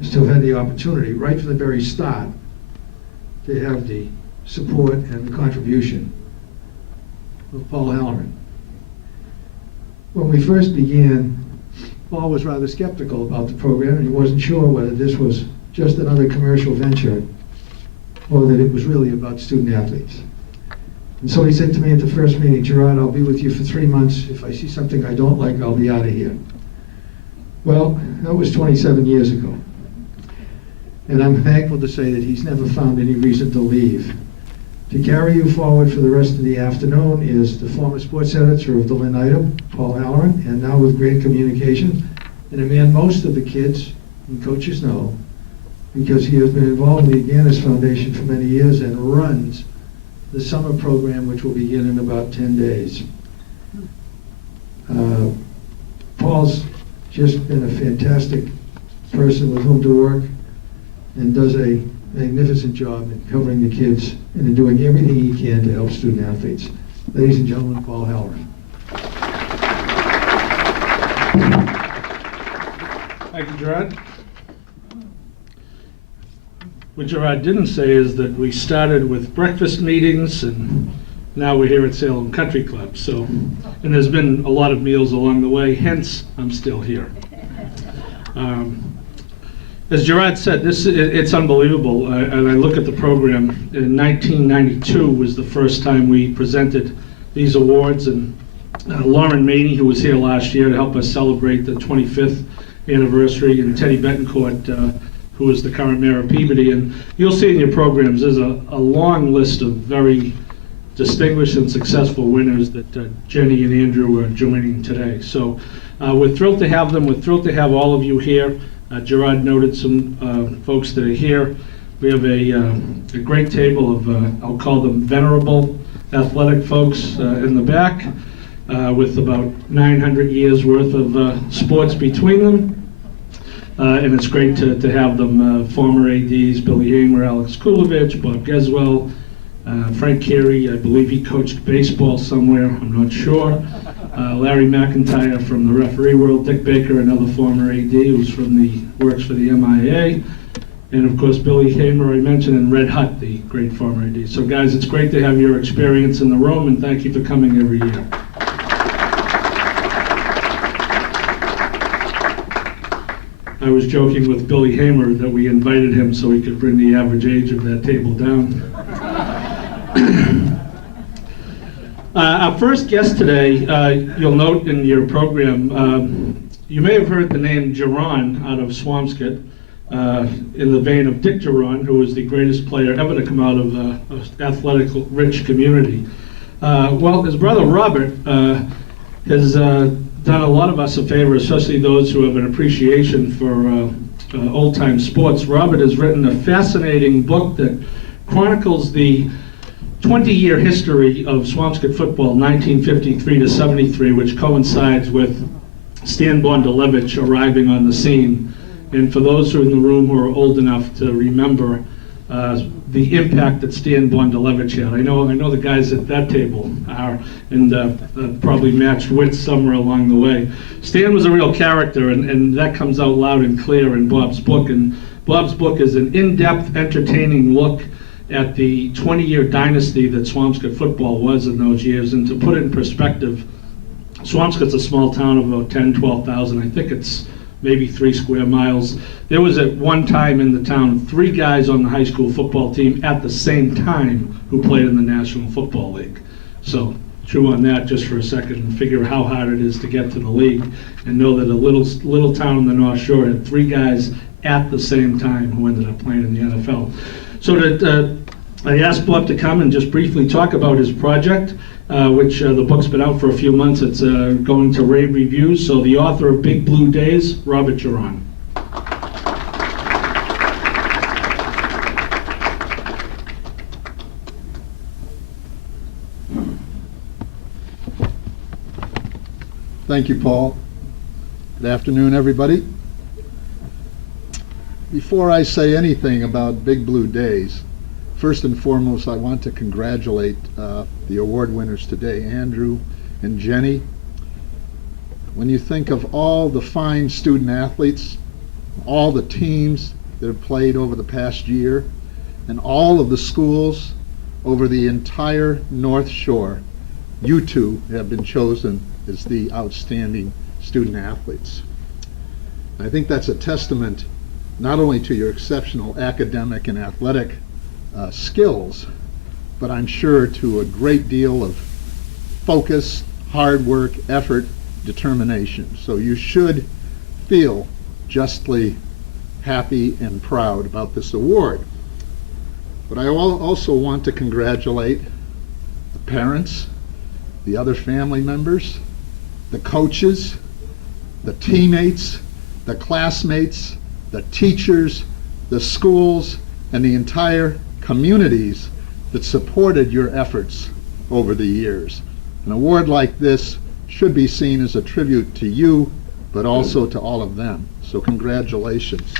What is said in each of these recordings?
is to have had the opportunity, right from the very start, to have the support and the contribution of Paul Halloran. When we first began, Paul was rather skeptical about the program, and he wasn't sure whether this was just another commercial venture or that it was really about student athletes. And so he said to me at the first meeting, "Gerard, I'll be with you for 3 months. If I see something I don't like, I'll be out of here." Well, that was 27 years ago. And I'm thankful to say that he's never found any reason to leave. To carry you forward for the rest of the afternoon is the former sports editor of the Lynn Item, Paul Halloran, and now with great communication, and a man most of the kids and coaches know, because he has been involved in the Aganis Foundation for many years and runs the summer program, which will begin in about 10 days. Paul's just been a fantastic person with whom to work and does a magnificent job in covering the kids and in doing everything he can to help student athletes. Ladies and gentlemen, Paul Halloran. Thank you, Gerard. What Gerard didn't say is that we started with breakfast meetings and now we're here at Salem Country Club. So, and there's been a lot of meals along the way, hence I'm still here. As Gerard said, it's unbelievable. And I look at the program. In 1992 was the first time we presented these awards, and Lauren Maney, who was here last year to help us celebrate the 25th anniversary, and Teddy Betancourt, who is the current mayor of Peabody. And you'll see in your programs, there's a long list of very distinguished and successful winners that Jenny and Andrew are joining today. So we're thrilled to have them. We're thrilled to have all of you here. Gerard noted some folks that are here. We have a great table of, I'll call them venerable athletic folks in the back with about 900 years worth of sports between them. And it's great to have them, former ADs, Billy Hamer, Alex Kulovich, Bob Geswell, Frank Carey, I believe he coached baseball somewhere, I'm not sure. Larry McIntyre from the referee world, Dick Baker, another former AD who's works for the MIA. And of course, Billy Hamer, I mentioned, and Red Hutt, the great former AD. So guys, it's great to have your experience in the room, and thank you for coming every year. I was joking with Billy Hamer that we invited him so he could bring the average age of that table down. Our first guest today, you'll note in your program, you may have heard the name Geron out of Swampscott, in the vein of Dick Geron, who was the greatest player ever to come out of an athletic-rich community. Well, his brother Robert has done a lot of us a favor, especially those who have an appreciation for old-time sports. Robert has written a fascinating book that chronicles the 20-year history of Swampscott football, 1953 to 73, which coincides with Stan Bondalevich arriving on the scene. And for those who are in the room who are old enough to remember the impact that Stan Bondalevich had. I know the guys at that table are, and probably matched wits somewhere along the way. Stan was a real character, and that comes out loud and clear in Bob's book. And Bob's book is an in-depth, entertaining look at the 20-year dynasty that Swampscott football was in those years. And to put it in perspective, Swampscott's a small town of about 10, 12,000. I think it's maybe 3 square miles. There was at one time in the town 3 guys on the high school football team at the same time who played in the National Football League. So chew on that just for a second and figure how hard it is to get to the league, and know that a little town in the North Shore had 3 guys at the same time who ended up playing in the NFL. So I asked Bob to come and just briefly talk about his project, which the book's been out for a few months. It's going to rave reviews. So the author of Big Blue Days, Robert Geron. Thank you, Paul. Good afternoon, everybody. Before I say anything about Big Blue Days, first and foremost, I want to congratulate the award winners today, Andrew and Jenny. When you think of all the fine student athletes all the teams that have played over the past year, and all of the schools over the entire North Shore, you two have been chosen as the outstanding student athletes. I think that's a testament not only to your exceptional academic and athletic skills, but I'm sure to a great deal of focus, hard work, effort, determination. So you should feel justly happy and proud about this award. But I also want to congratulate the parents, the other family members, the coaches, the teammates, the classmates, the teachers, the schools, and the entire communities that supported your efforts over the years. An award like this should be seen as a tribute to you, but also to all of them. So congratulations.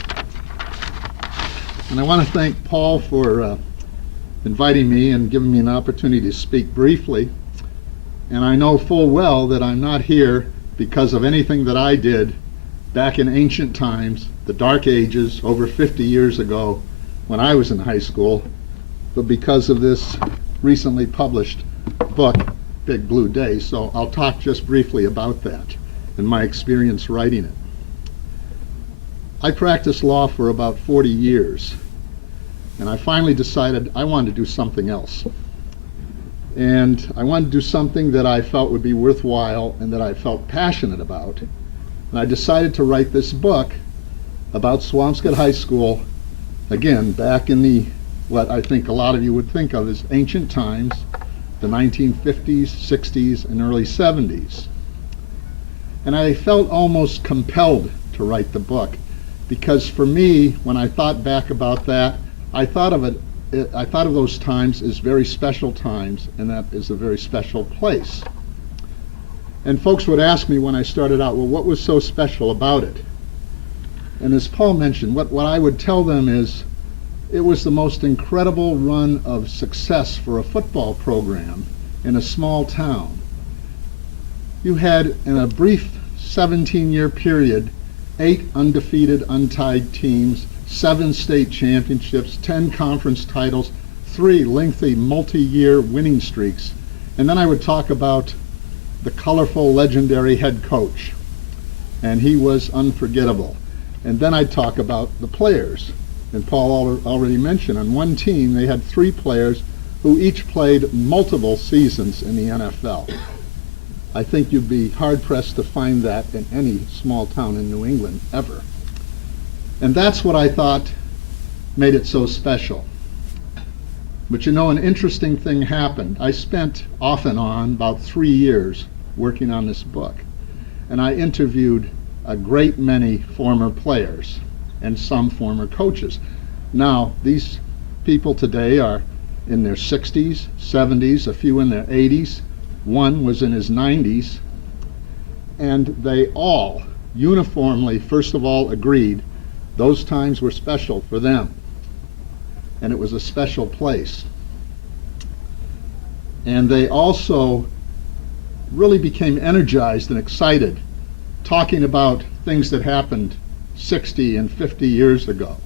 And I want to thank Paul for inviting me and giving me an opportunity to speak briefly. And I know full well that I'm not here because of anything that I did back in ancient times, the Dark Ages, over 50 years ago when I was in high school, but because of this recently published book, Big Blue Day. So I'll talk just briefly about that and my experience writing it. I practiced law for about 40 years, and I finally decided I wanted to do something else. And I wanted to do something that I felt would be worthwhile and that I felt passionate about. And I decided to write this book about Swampscott High School, again, back in the, what I think a lot of you would think of as ancient times, the 1950s, 60s, and early 70s. And I felt almost compelled to write the book because for me, when I thought back about that, I thought of those times as very special times, and that is a very special place. And folks would ask me when I started out, well, what was so special about it? And as Paul mentioned, what I would tell them is it was the most incredible run of success for a football program in a small town. You had, in a brief 17-year period, 8 undefeated, untied teams, 7 state championships, 10 conference titles, 3 lengthy multi-year winning streaks. And then I would talk about the colorful, legendary head coach. And he was unforgettable. And then I'd talk about the players. And Paul already mentioned, on one team they had 3 players who each played multiple seasons in the NFL. I think you'd be hard-pressed to find that in any small town in New England ever. And that's what I thought made it so special. But you know, an interesting thing happened. I spent off and on about 3 years working on this book. And I interviewed a great many former players and some former coaches. Now, these people today are in their 60s, 70s, a few in their 80s. One was in his 90s. And they all uniformly, first of all, agreed those times were special for them. And it was a special place. And they also really became energized and excited talking about things that happened 60 and 50 years ago.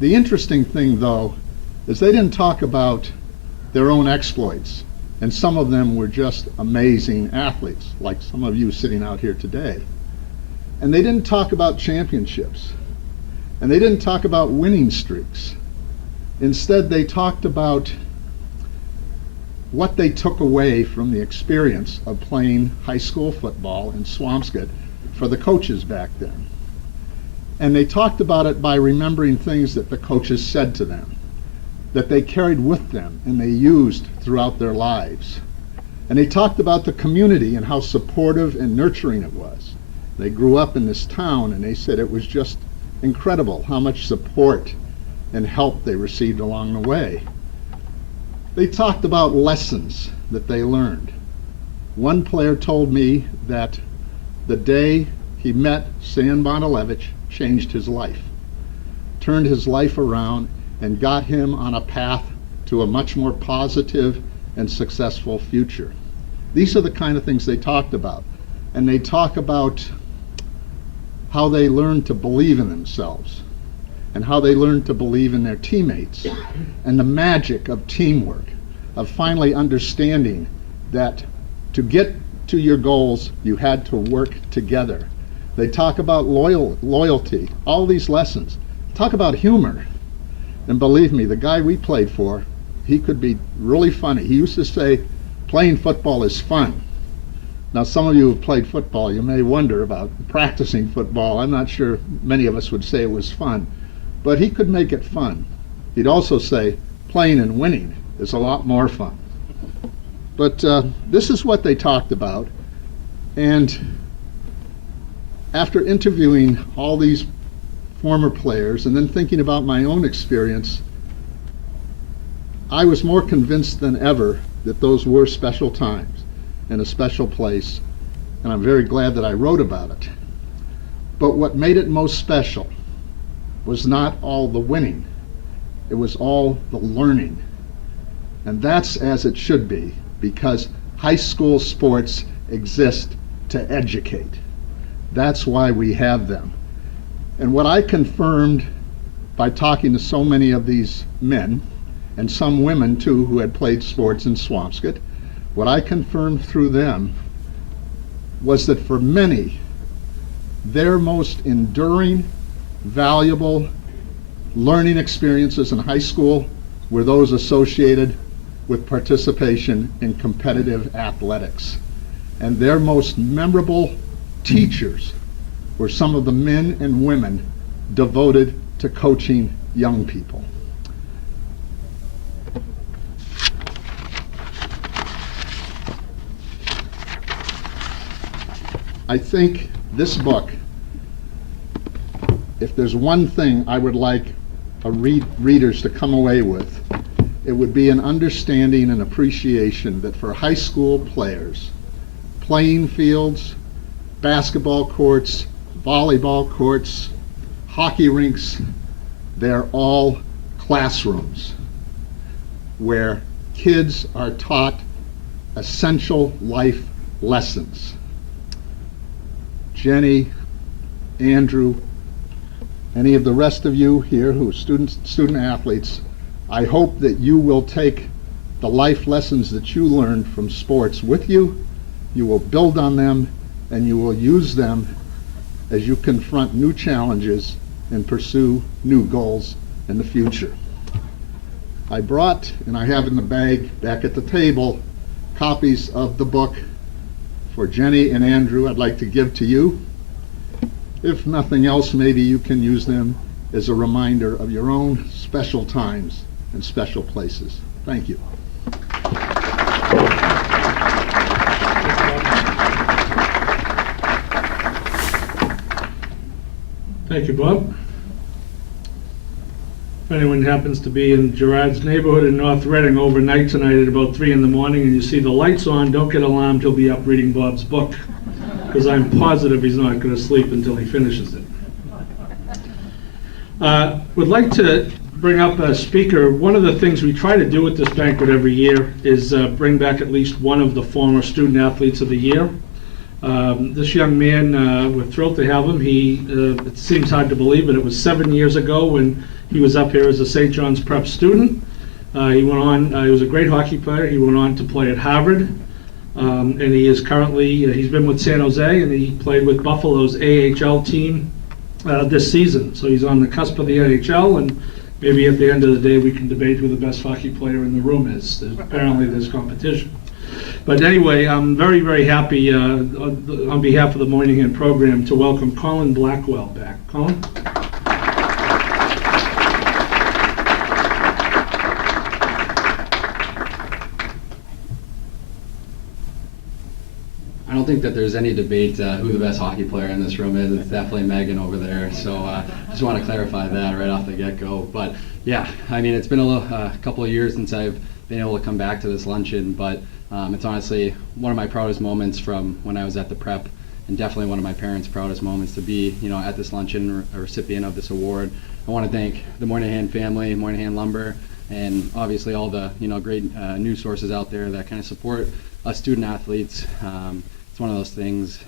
The interesting thing, though, is they didn't talk about their own exploits. And some of them were just amazing athletes, like some of you sitting out here today. And they didn't talk about championships. And they didn't talk about winning streaks. Instead, they talked about what they took away from the experience of playing high school football in Swampscott for the coaches back then. And they talked about it by remembering things that the coaches said to them, that they carried with them and they used throughout their lives. And they talked about the community and how supportive and nurturing it was. They grew up in this town and they said it was just incredible how much support and help they received along the way. They talked about lessons that they learned. One player told me that the day he met Stan Bonilevich changed his life, turned his life around, and got him on a path to a much more positive and successful future. These are the kind of things they talked about. And they talk about how they learned to believe in themselves and how they learned to believe in their teammates and the magic of teamwork, of finally understanding that to get to your goals, you had to work together. They talk about loyalty, all these lessons. Talk about humor. And believe me, the guy we played for, he could be really funny. He used to say, playing football is fun. Now, some of you who have played football, you may wonder about practicing football. I'm not sure many of us would say it was fun, but he could make it fun. He'd also say, playing and winning is a lot more fun. But this is what they talked about. And after interviewing all these former players and then thinking about my own experience, I was more convinced than ever that those were special times in a special place, and I'm very glad that I wrote about it. But what made it most special was not all the winning, it was all the learning. And that's as it should be, because high school sports exist to educate. That's why we have them. And what I confirmed by talking to so many of these men, and some women too who had played sports in Swampscott, what I confirmed through them was that for many, their most enduring, valuable learning experiences in high school were those associated with participation in competitive athletics. And their most memorable teachers were some of the men and women devoted to coaching young people. I think this book, if there's one thing I would like readers to come away with, it would be an understanding and appreciation that for high school players, playing fields, basketball courts, volleyball courts, hockey rinks, they're all classrooms where kids are taught essential life lessons. Jenny, Andrew, any of the rest of you here who are student athletes, I hope that you will take the life lessons that you learned from sports with you, you will build on them, and you will use them as you confront new challenges and pursue new goals in the future. I brought, and I have in the bag back at the table, copies of the book for Jenny and Andrew I'd like to give to you. If nothing else, maybe you can use them as a reminder of your own special times and special places. Thank you. Thank you, Bob. If anyone happens to be in Gerard's neighborhood in North Reading overnight tonight at about 3 in the morning and you see the lights on, don't get alarmed, he'll be up reading Bob's book, because I'm positive he's not going to sleep until he finishes it. Would like to bring up a speaker. One of the things we try to do at this banquet every year is bring back at least one of the former student athletes of the year. This young man, we're thrilled to have him. It seems hard to believe, but it was 7 years ago when he was up here as a St. John's Prep student. He went on, he was a great hockey player. He went on to play at Harvard. And he is currently, he's been with San Jose, and he played with Buffalo's AHL team this season. So he's on the cusp of the NHL, and maybe at the end of the day we can debate who the best hockey player in the room is. Apparently there's competition. But anyway, I'm very, very happy on behalf of the Moynihan program to welcome Colin Blackwell back. Colin? I don't think that there's any debate who the best hockey player in this room is. It's definitely Megan over there. So just want to clarify that right off the get-go. But yeah, I mean, it's been a couple of years since I've been able to come back to this luncheon, but it's honestly one of my proudest moments from when I was at the prep, and definitely one of my parents' proudest moments to be, at this luncheon, a recipient of this award. I want to thank the Moynihan family, Moynihan Lumber, and obviously all the great news sources out there that kind of support us student athletes. It's one of those things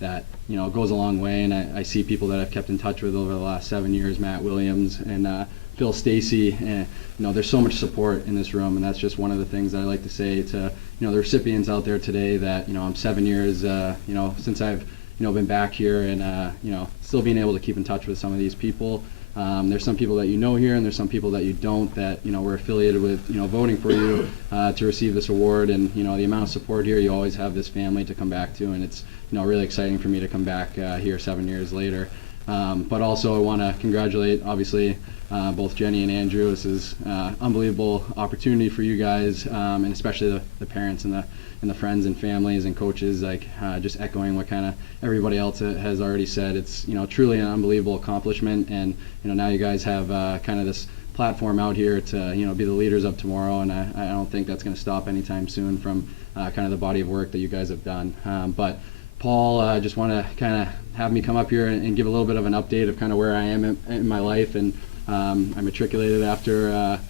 that goes a long way. And I see people that I've kept in touch with over the last 7 years, Matt Williams and Phil Stacy, and there's so much support in this room, and that's just one of the things that I like to say to the recipients out there today, that I'm 7 years since I've been back here, and still being able to keep in touch with some of these people. There's some people that here, and there's some people that you don't, that we're affiliated with, voting for you to receive this award, and the amount of support here, you always have this family to come back to, and it's really exciting for me to come back here 7 years later. But also I want to congratulate, obviously, both Jenny and Andrew. This is unbelievable opportunity for you guys, and especially the parents and the friends and families and coaches, just echoing what kind of everybody else has already said. It's truly an unbelievable accomplishment, and now you guys have kind of this platform out here to be the leaders of tomorrow, and I don't think that's going to stop anytime soon from kind of the body of work that you guys have done. But Paul, I just want to kind of have me come up here and give a little bit of an update of kind of where I am in my life. And I matriculated after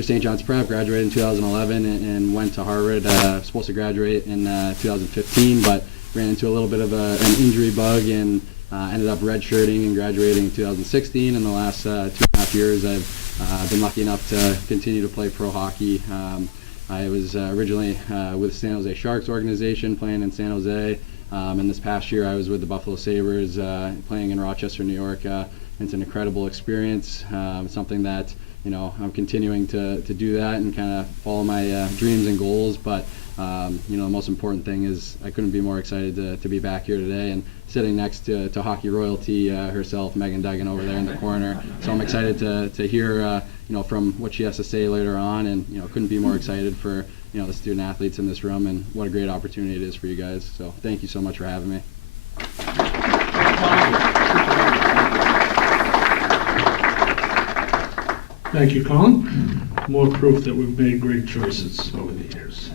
St. John's Prep, graduated in 2011, and went to Harvard. Supposed to graduate in 2015, but ran into a little bit of an injury bug, and ended up redshirting and graduating in 2016. In the last 2.5 years, I've been lucky enough to continue to play pro hockey. I was originally with San Jose Sharks organization, playing in San Jose. And this past year, I was with the Buffalo Sabres, playing in Rochester, New York. It's an incredible experience. Something that I'm continuing to do that and kind of follow my dreams and goals. But the most important thing is I couldn't be more excited to be back here today and sitting next to hockey royalty herself, Megan Duggan, over there in the corner. So I'm excited to hear from what she has to say later on, and couldn't be more excited for the student athletes in this room, and what a great opportunity it is for you guys. So thank you so much for having me. Thank you, Colin. More proof that we've made great choices over the years.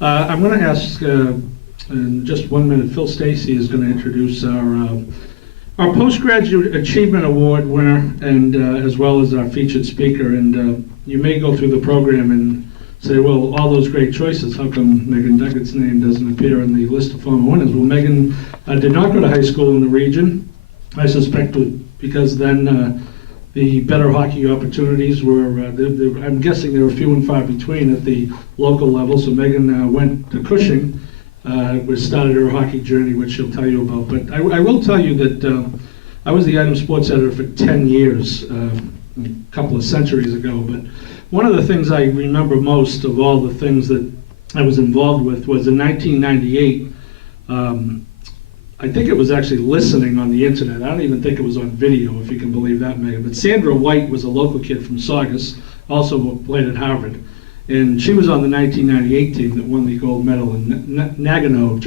I'm going to ask, in just 1 minute, Phil Stacy is going to introduce our Postgraduate Achievement Award winner, and as well as our featured speaker. And you may go through the program and say, well, all those great choices, how come Megan Duggan's name doesn't appear in the list of former winners? Well, Megan did not go to high school in the region. I suspect because then the better hockey opportunities were, I'm guessing they were few and far between at the local level. So Megan went to Cushing, which started her hockey journey, which she'll tell you about. But I will tell you that I was the item sports editor for 10 years, a couple of centuries ago. But one of the things I remember most of all the things that I was involved with was in 1998, I think it was actually listening on the internet. I don't even think it was on video, if you can believe that, Megan. But Sandra White was a local kid from Saugus, also played at Harvard. And she was on the 1998 team that won the gold medal in Nagano,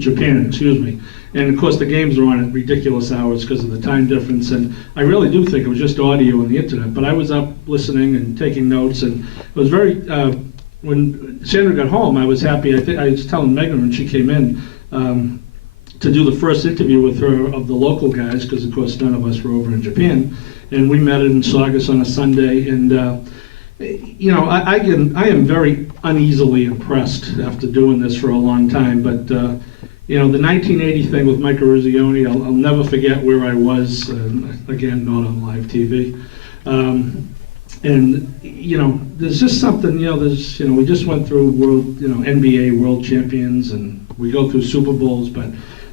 Japan, excuse me. And of course the games were on at ridiculous hours because of the time difference. And I really do think it was just audio on the internet. But I was up listening and taking notes, and it was very, when Sandra got home, I was happy. I was telling Megan when she came in, to do the first interview with her of the local guys, because of course none of us were over in Japan, and we met in Saugus on a Sunday, and I am very uneasily impressed after doing this for a long time, but the 1980 thing with Mike Eruzione, I'll never forget where I was, again, not on live TV, and there's just something, we just went through NBA world champions, and we go through Super Bowls, but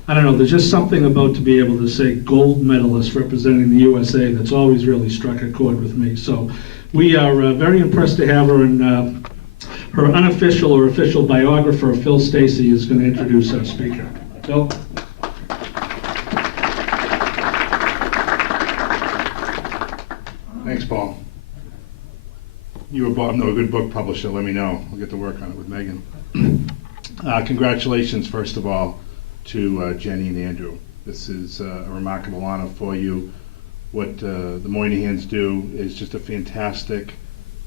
I don't know, there's just something about to be able to say gold medalist representing the USA that's always really struck a chord with me. So we are very impressed to have her, and her unofficial or official biographer, Phil Stacy, is going to introduce our speaker. Phil? Thanks, Paul. You or Bob know a good book publisher, let me know. We'll get to work on it with Megan. Congratulations, first of all, to Jenny and Andrew. This is a remarkable honor for you. What the Moynihans do is just a fantastic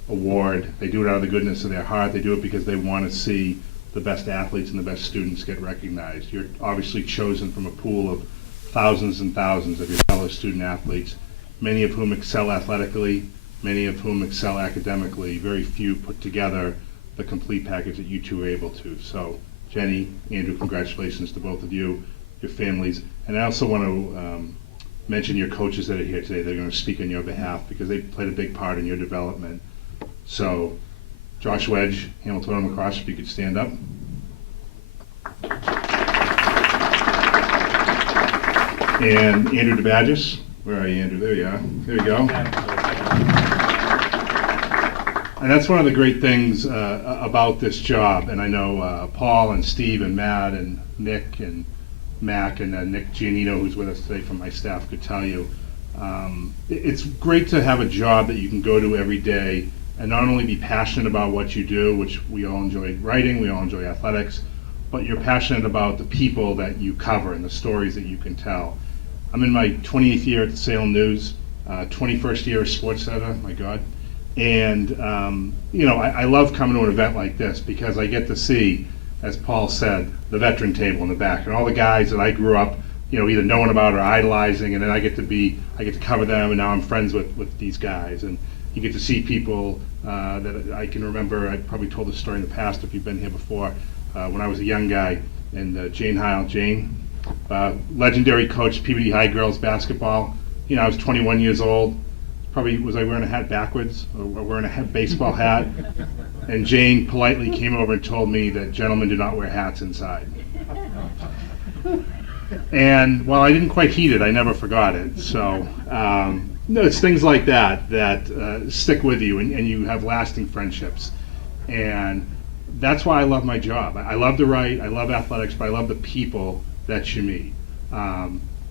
award. They do it out of the goodness of their heart. They do it because they want to see the best athletes and the best students get recognized. You're obviously chosen from a pool of thousands and thousands of your fellow student athletes, many of whom excel athletically, many of whom excel academically. Very few put together the complete package that you two are able to. So Jenny, Andrew, congratulations to both of you. your families. And I also want to mention your coaches that are here today. They're going to speak on your behalf because they played a big part in your development. So, Josh Wedge, Hamilton Lacrosse, if you could stand up. And Andrew DeBadges. Where are you, Andrew? There you are. There you go. And that's one of the great things about this job. And I know Paul and Steve and Matt and Nick and Mac and Nick Giannino, who's with us today from my staff, could tell you. It's great to have a job that you can go to every day and not only be passionate about what you do, which we all enjoy writing, we all enjoy athletics, but you're passionate about the people that you cover and the stories that you can tell. I'm in my 28th year at the Salem News, 21st year as sports editor, my God. And, I love coming to an event like this because I get to see, as Paul said, the veteran table in the back and all the guys that I grew up, either knowing about or idolizing, and then I get to cover them, and now I'm friends with these guys. And you get to see people that I can remember. I probably told this story in the past if you've been here before, when I was a young guy, and Jane Heil, legendary coach, Peabody High girls basketball. I was 21 years old. Probably was I wearing a hat backwards or wearing a baseball hat? And Jane politely came over and told me that gentlemen do not wear hats inside. And while I didn't quite heed it, I never forgot it. So it's things like that stick with you, and you have lasting friendships. And that's why I love my job. I love to write, I love athletics, but I love the people that you meet.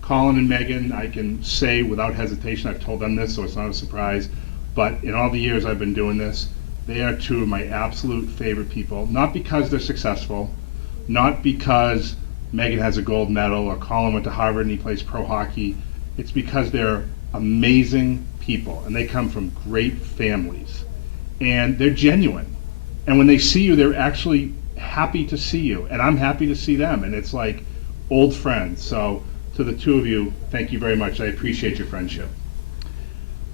Colin and Megan, I can say without hesitation, I've told them this, so it's not a surprise, but in all the years I've been doing this, they are two of my absolute favorite people, not because they're successful, not because Megan has a gold medal or Colin went to Harvard and he plays pro hockey. It's because they're amazing people and they come from great families and they're genuine. And when they see you, they're actually happy to see you, and I'm happy to see them, and it's like old friends. So to the two of you, thank you very much. I appreciate your friendship.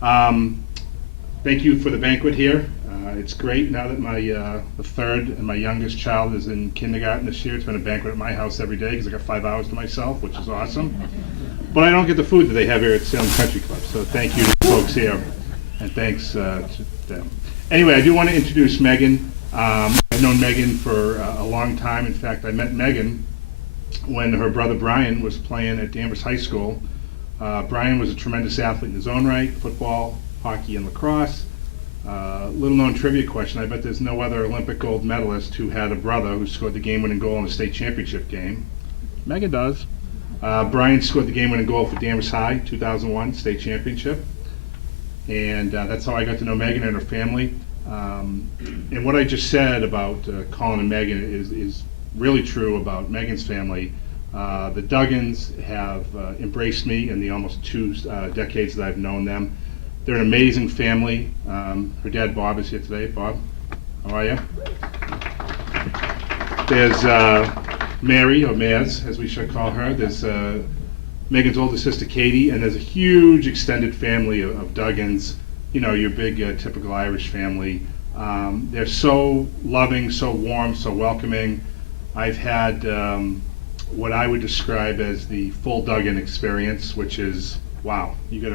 Thank you for the banquet here. It's great now that my the third and my youngest child is in kindergarten this year. It's been a banquet at my house every day because I got 5 hours to myself, which is awesome. But I don't get the food that they have here at Salem Country Club. So thank you to the folks here, and thanks to them. Anyway, I do want to introduce Megan. I've known Megan for a long time. In fact, I met Megan when her brother Brian was playing at Danvers High School. Brian was a tremendous athlete in his own right, football, hockey, and lacrosse. Little known trivia question, I bet there's no other Olympic gold medalist who had a brother who scored the game-winning goal in a state championship game. Megan does. Brian scored the game-winning goal for Danvers High, 2001 state championship. And that's how I got to know Megan and her family. And what I just said about Colin and Megan is really true about Megan's family. The Duggans have embraced me in the almost 2 decades that I've known them. They're an amazing family. Her dad, Bob, is here today. Bob, how are you? There's Mary, or Maz, as we should call her. There's Megan's older sister, Katie, and there's a huge extended family of Duggans, your big typical Irish family. They're so loving, so warm, so welcoming. I've had what I would describe as the full Duggan experience, which is, wow, you got